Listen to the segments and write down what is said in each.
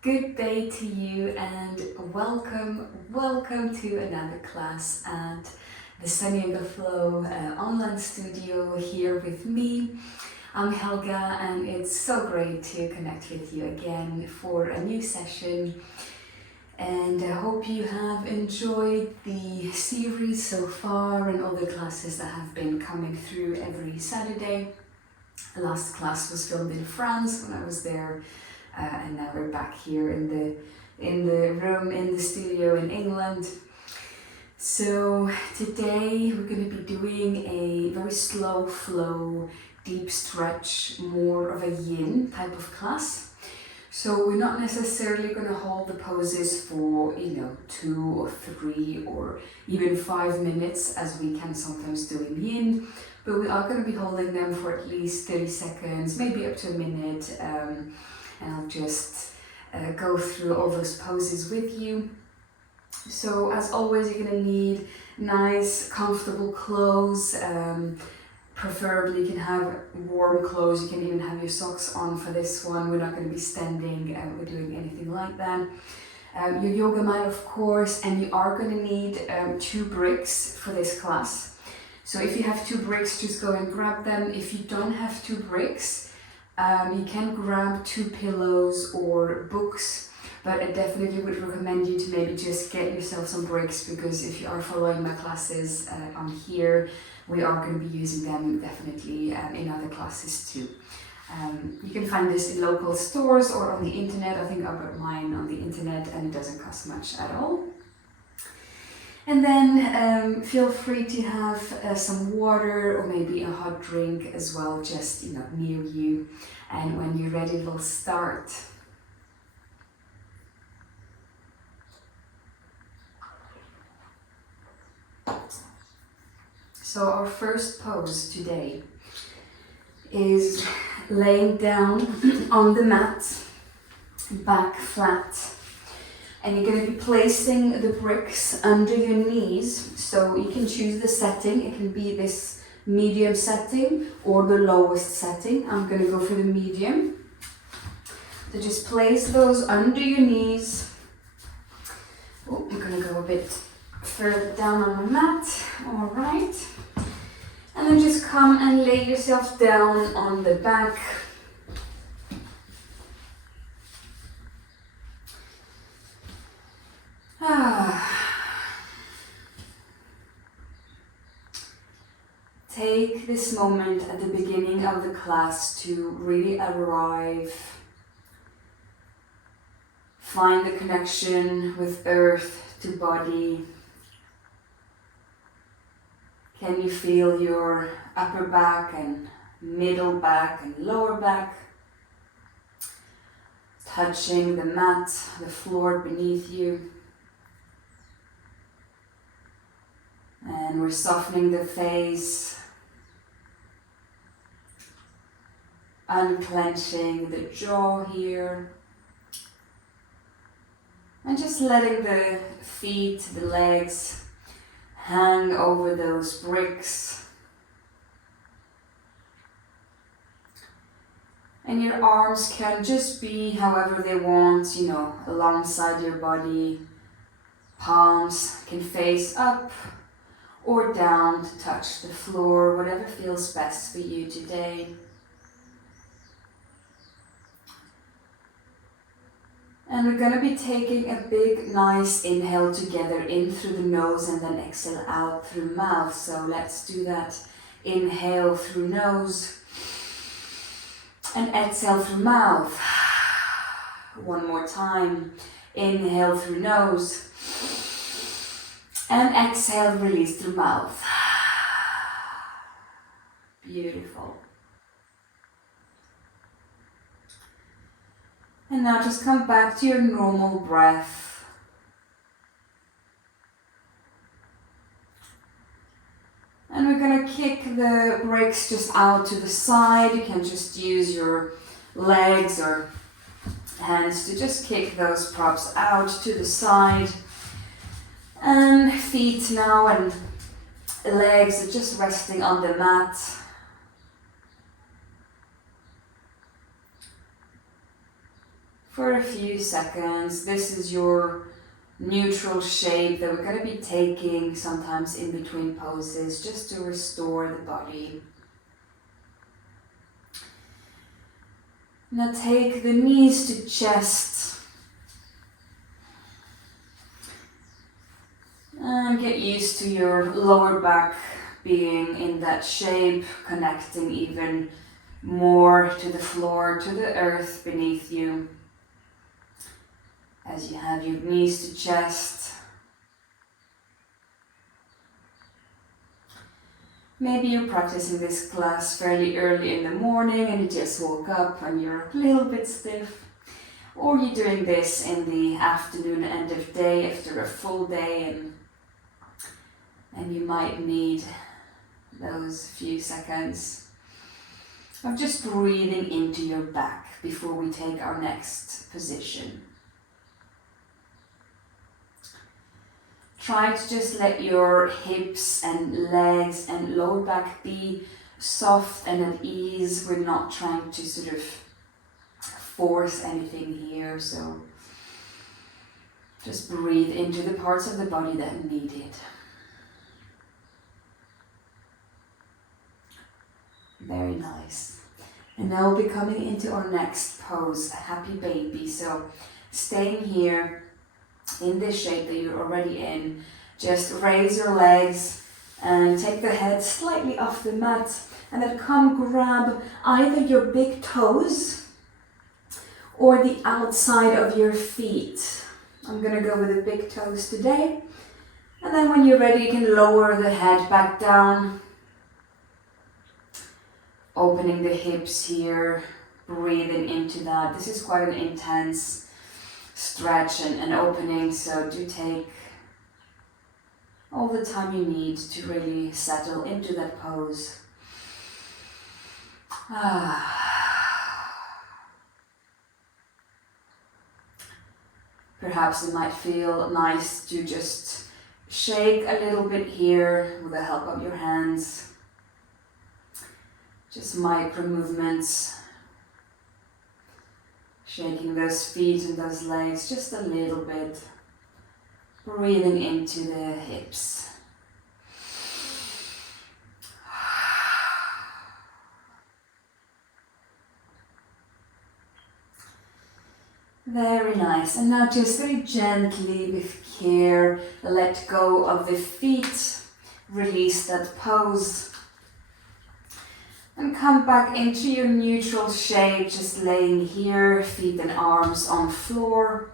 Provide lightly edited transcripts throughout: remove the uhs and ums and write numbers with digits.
Good day to you and welcome to another class at the Sun Yoga Flow online studio here with me. I'm Helga and it's so great to connect with you again for a new session. And I hope you have enjoyed the series so far and all the classes that have been coming through every Saturday. The last class was filmed in France when I was there. And now we're back here in the room in the studio in England. So today we're going to be doing a very slow flow, deep stretch, more of a yin type of class. So we're not necessarily going to hold the poses for 2 or 3 or even 5 minutes as we can sometimes do in yin, but we are going to be holding them for at least 30 seconds, maybe up to a minute. And I'll just go through all those poses with you. So as always, you're going to need nice, comfortable clothes. Preferably you can have warm clothes. You can even have your socks on for this one. We're not going to be standing or doing anything like that. Your yoga mat, of course, and you are going to need 2 bricks for this class. So if you have 2 bricks, just go and grab them. If you don't have 2 bricks, you can grab 2 pillows or books, but I definitely would recommend you to maybe just get yourself some bricks, because if you are following my classes on here, we are going to be using them definitely in other classes too. You can find this in local stores or on the internet. I think I bought mine on the internet and it doesn't cost much at all. And then feel free to have some water or maybe a hot drink as well, just near you. And when you're ready, we'll start. So our first pose today is laying down on the mat, back flat. And you're going to be placing the bricks under your knees, so you can choose the setting. It can be this medium setting or the lowest setting. I'm going to go for the medium. So just place those under your knees. Oh, I'm going to go a bit further down on the mat. All right. And then just come and lay yourself down on the back. Take this moment at the beginning of the class to really arrive, find the connection with earth to body. Can you feel your upper back and middle back and lower back touching the mat, the floor beneath you? And we're softening the face, unclenching the jaw here, and just letting the feet, the legs hang over those bricks. And your arms can just be however they want, alongside your body. Palms can face up or down to touch the floor, whatever feels best for you today. And we're going to be taking a big, nice inhale together in through the nose and then exhale out through mouth. So let's do that. Inhale through nose and exhale through mouth. One more time. Inhale through nose and exhale, release through mouth. Beautiful. And now just come back to your normal breath. And we're going to kick the bricks just out to the side. You can just use your legs or hands to just kick those props out to the side. And feet now and legs are just resting on the mat. for a few seconds. This is your neutral shape that we're going to be taking sometimes in between poses just to restore the body. Now take the knees to chest and get used to your lower back being in that shape, connecting even more to the floor, to the earth beneath you. As you have your knees to chest. Maybe you're practicing this class fairly early in the morning and you just woke up and you're a little bit stiff. Or you're doing this in the afternoon, end of day, after a full day, and you might need those few seconds of just breathing into your back before we take our next position. Try to just let your hips and legs and lower back be soft and at ease. We're not trying to sort of force anything here, so just breathe into the parts of the body that need it. Very nice. And now we'll be coming into our next pose, happy baby. So staying here in this shape that you're already in, just raise your legs and take the head slightly off the mat, and then come grab either your big toes or the outside of your feet. I'm gonna go with the big toes today. And then when you're ready, you can lower the head back down, opening the hips here, breathing into that. This is quite an intense stretch and opening, so do take all the time you need to really settle into that pose. Perhaps it might feel nice to just shake a little bit here with the help of your hands. Just micro movements. Shaking those feet and those legs just a little bit. Breathing into the hips. Very nice. And now just very gently, with care, let go of the feet. Release that pose. And come back into your neutral shape, just laying here, feet and arms on floor.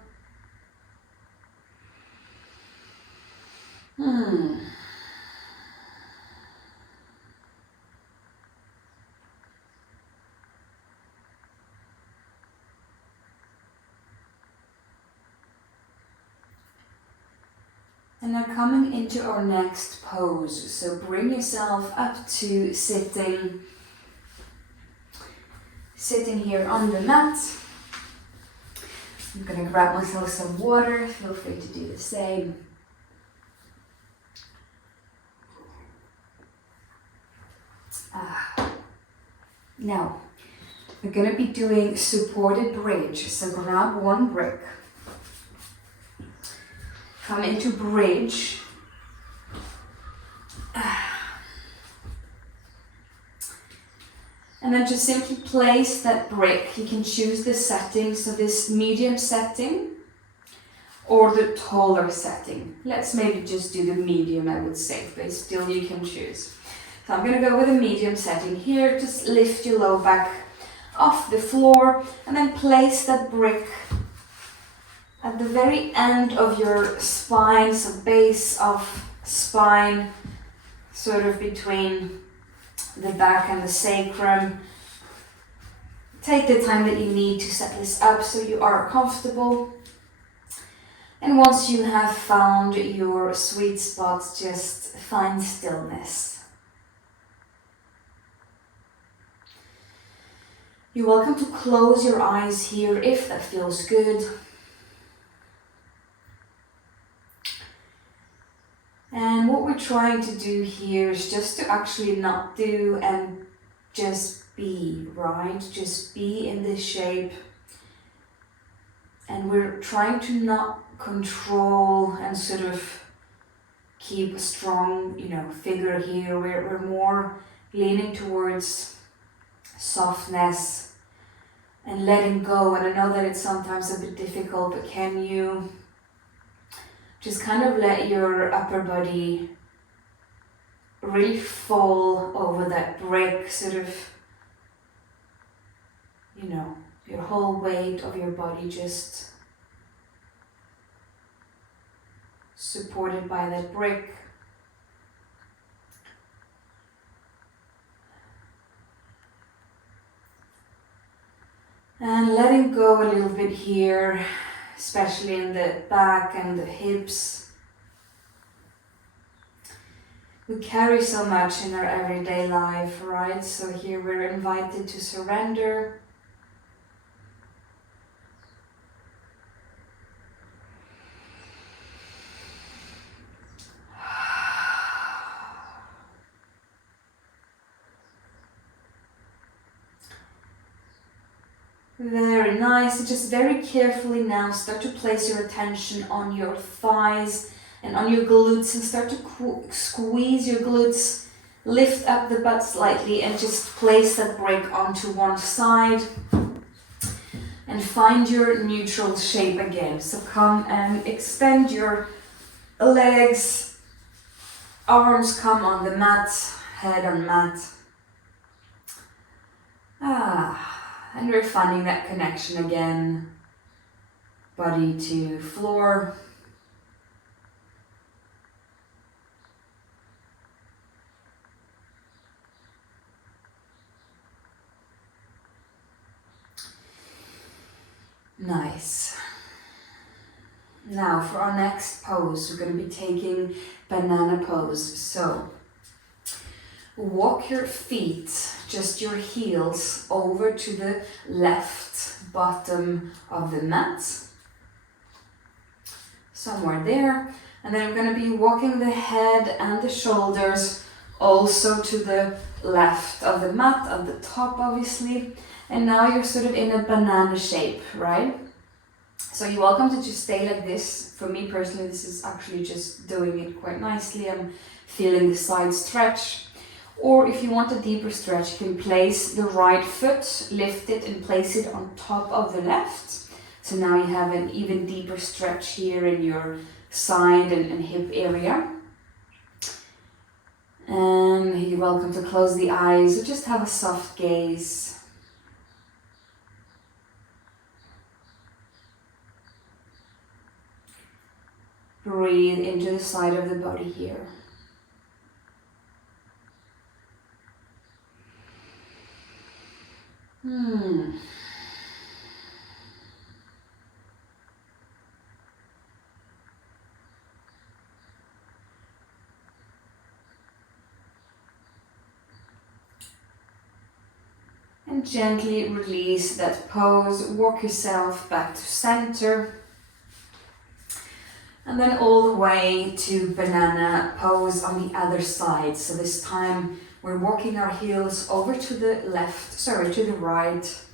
And now coming into our next pose. So bring yourself up to sitting here on the mat. I'm gonna grab myself some water, feel free to do the same. Now, we're gonna be doing supported bridge, so grab one brick. Come into bridge. And then just simply place that brick. You can choose the setting, so this medium setting or the taller setting. Let's maybe just do the medium, I would say, but still you can choose. So I'm going to go with a medium setting here. Just lift your low back off the floor and then place that brick at the very end of your spine, so base of spine, sort of between the back and the sacrum. Take the time that you need to set this up so you are comfortable. And once you have found your sweet spot, just find stillness. You're welcome to close your eyes here if that feels good. And what we're trying to do here is just to actually not do and just be, right? Just be in this shape. And we're trying to not control and sort of keep a strong, figure here. We're more leaning towards softness and letting go. And I know that it's sometimes a bit difficult, but can you just kind of let your upper body really fall over that brick, sort of, your whole weight of your body just supported by that brick. And letting go a little bit here, especially in the back and the hips. We carry so much in our everyday life, right? So here we're invited to surrender. Very nice. And just very carefully now start to place your attention on your thighs and on your glutes, and start to squeeze your glutes, lift up the butt slightly and just place that brick onto one side and find your neutral shape again. So come and extend your legs, arms come on the mat, head on mat. And we're finding that connection again, body to floor. Nice. Now for our next pose, we're going to be taking banana pose. So walk your feet, just your heels, over to the left bottom of the mat. Somewhere there. And then we're going to be walking the head and the shoulders also to the left of the mat, at the top obviously. And now you're sort of in a banana shape, right? So you're welcome to just stay like this. For me personally, this is actually just doing it quite nicely. I'm feeling the side stretch. Or if you want a deeper stretch, you can place the right foot, lift it and place it on top of the left. So now you have an even deeper stretch here in your side and hip area. And you're welcome to close the eyes or just have a soft gaze. Breathe into the side of the body here. And gently release that pose. Walk yourself back to center. And then all the way to banana pose on the other side. So this time we're walking our heels over to the to the right.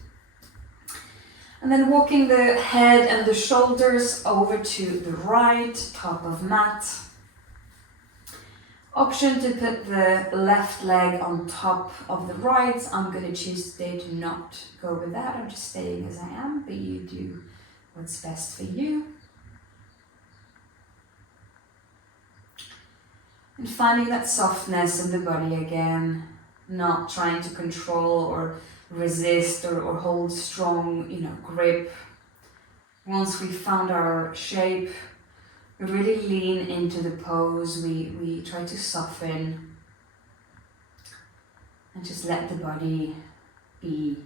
And then walking the head and the shoulders over to the right, top of mat. Option to put the left leg on top of the right. I'm going to choose today to not go with that. I'm just staying as I am, but you do what's best for you. And finding that softness in the body again, not trying to control or resist or hold strong, grip. Once we've found our shape, we really lean into the pose. We try to soften and just let the body be.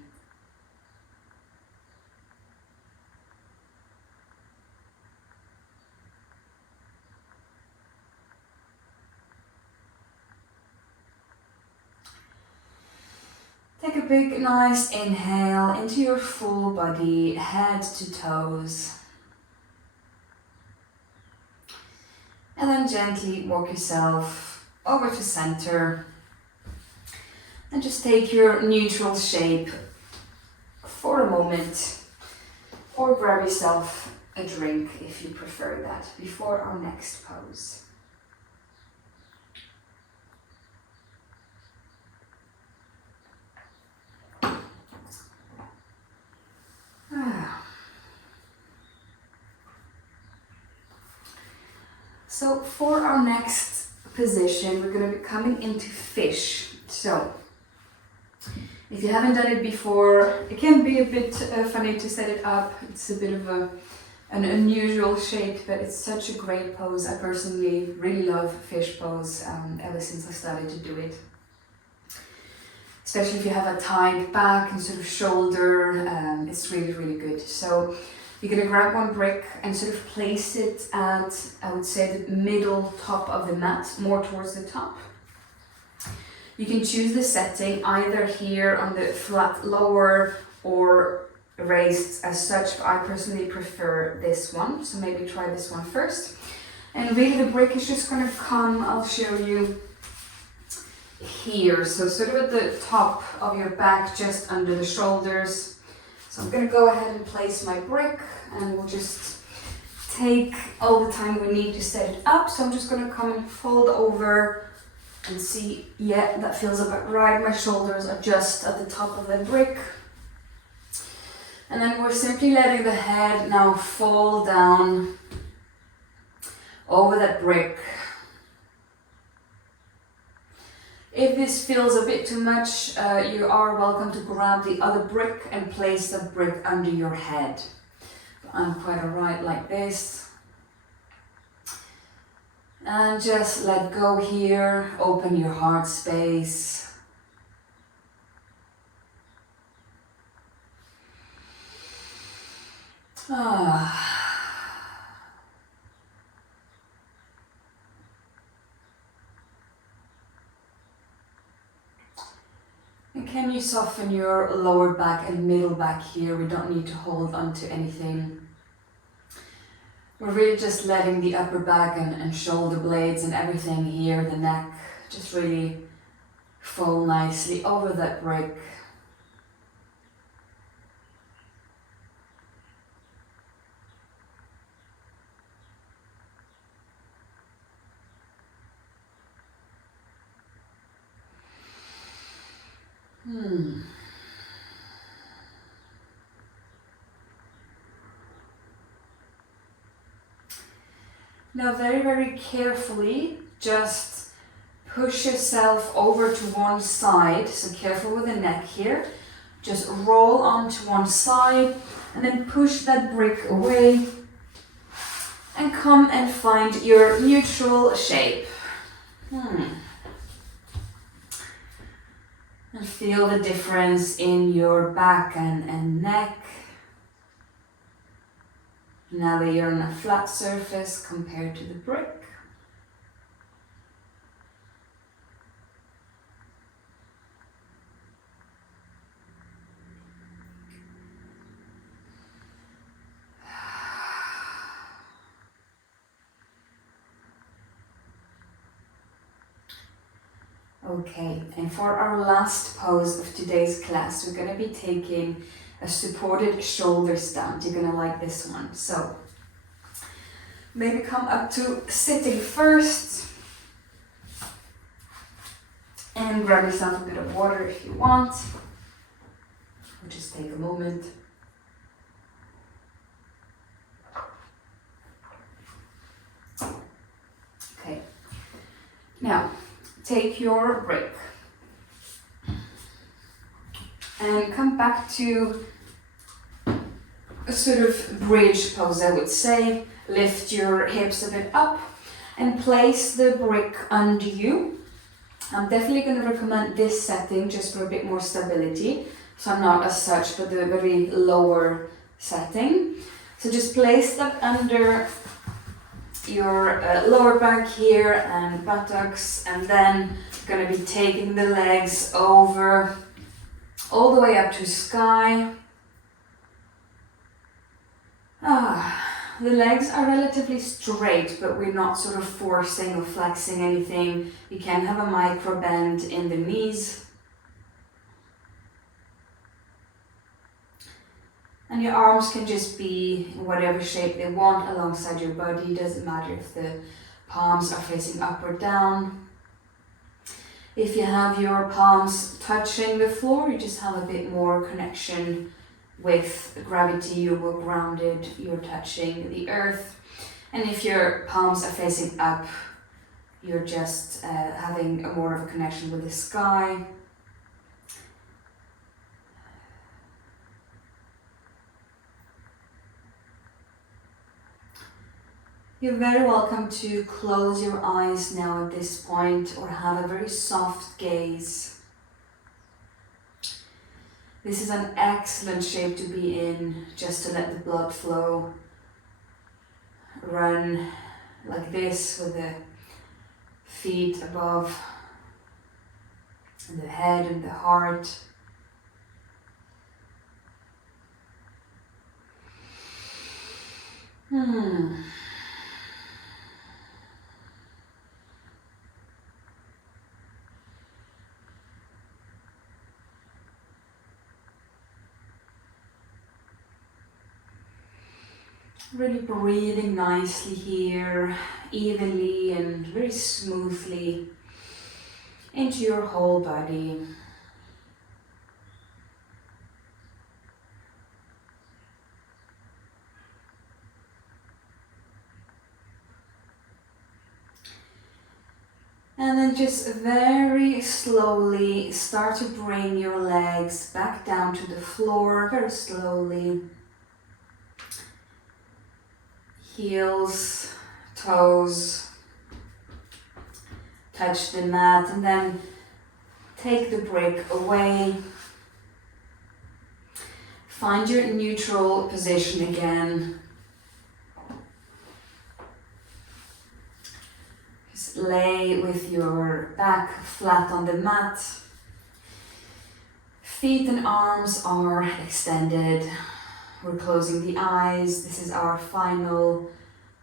Take a big, nice inhale into your full body, head to toes. And then gently walk yourself over to center. And just take your neutral shape for a moment. Or or grab yourself a drink if you prefer that before our next pose. So for our next position, we're going to be coming into fish. So if you haven't done it before, it can be a bit funny to set it up. It's a bit of an unusual shape, but it's such a great pose. I personally really love fish pose ever since I started to do it. Especially if you have a tight back and sort of shoulder, it's really, really good. So you're going to grab one brick and sort of place it at, I would say, the middle top of the mat, more towards the top. You can choose the setting either here on the flat lower or raised as such, but I personally prefer this one. So maybe try this one first. And really the brick is just going to come, I'll show you here. So sort of at the top of your back, just under the shoulders. So I'm going to go ahead and place my brick and we'll just take all the time we need to set it up. So I'm just going to come and fold over and see, yeah, that feels about right. My shoulders are just at the top of the brick. And then we're simply letting the head now fall down over that brick. If this feels a bit too much, you are welcome to grab the other brick and place that brick under your head. I'm quite alright like this. And just let go here, open your heart space. And can you soften your lower back and middle back here? We don't need to hold onto anything. We're really just letting the upper back and shoulder blades and everything here, the neck, just really fall nicely over that brick. Now very, very carefully, just push yourself over to one side. So careful with the neck here. Just roll onto one side and then push that brick away and come and find your neutral shape. And feel the difference in your back and neck. Now that you're on a flat surface compared to the brick. Okay, and for our last pose of today's class, we're going to be taking a supported shoulder stand. You're going to like this one. So maybe come up to sitting first and grab yourself a bit of water if you want. Or just take a moment. Okay, now take your brick and come back to a sort of bridge pose, I would say. Lift your hips a bit up and place the brick under you. I'm definitely going to recommend this setting just for a bit more stability. So I'm not as such, but the very lower setting. So just place that under your lower back here and buttocks, and then going to be taking the legs over all the way up to sky. The legs are relatively straight, but we're not sort of forcing or flexing anything. You can have a micro bend in the knees. And your arms can just be in whatever shape they want alongside your body. Doesn't matter if the palms are facing up or down. If you have your palms touching the floor, you just have a bit more connection with gravity. You're more grounded, you're touching the earth. And if your palms are facing up, you're just having a more of a connection with the sky. You're very welcome to close your eyes now at this point, or have a very soft gaze. This is an excellent shape to be in, just to let the blood flow run like this, with the feet above the head and the heart. Really breathing nicely here, evenly and very smoothly into your whole body. And then just very slowly start to bring your legs back down to the floor, very slowly. Heels, toes, touch the mat, and then take the brick away. Find your neutral position again. Just lay with your back flat on the mat. Feet and arms are extended. We're closing the eyes. This is our final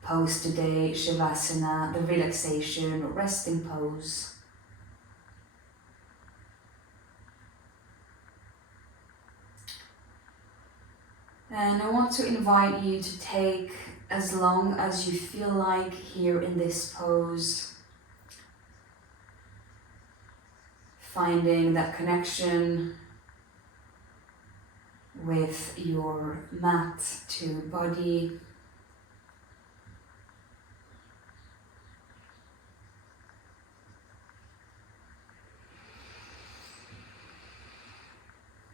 pose today, Shavasana, the relaxation, resting pose. And I want to invite you to take as long as you feel like here in this pose. Finding that connection with your mat to body.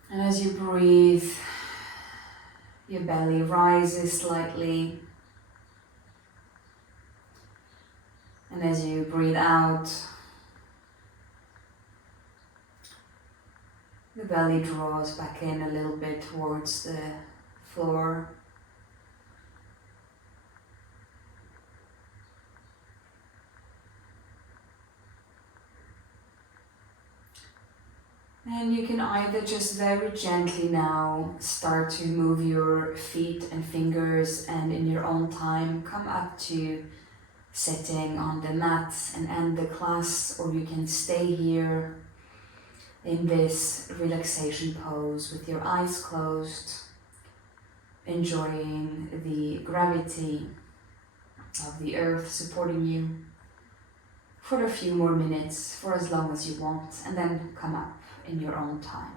And as you breathe, your belly rises slightly. And as you breathe out, the belly draws back in a little bit towards the floor. And you can either just very gently now start to move your feet and fingers, and in your own time come up to sitting on the mat and end the class, or you can stay here in this relaxation pose with your eyes closed, enjoying the gravity of the earth supporting you for a few more minutes, for as long as you want, and then come up in your own time.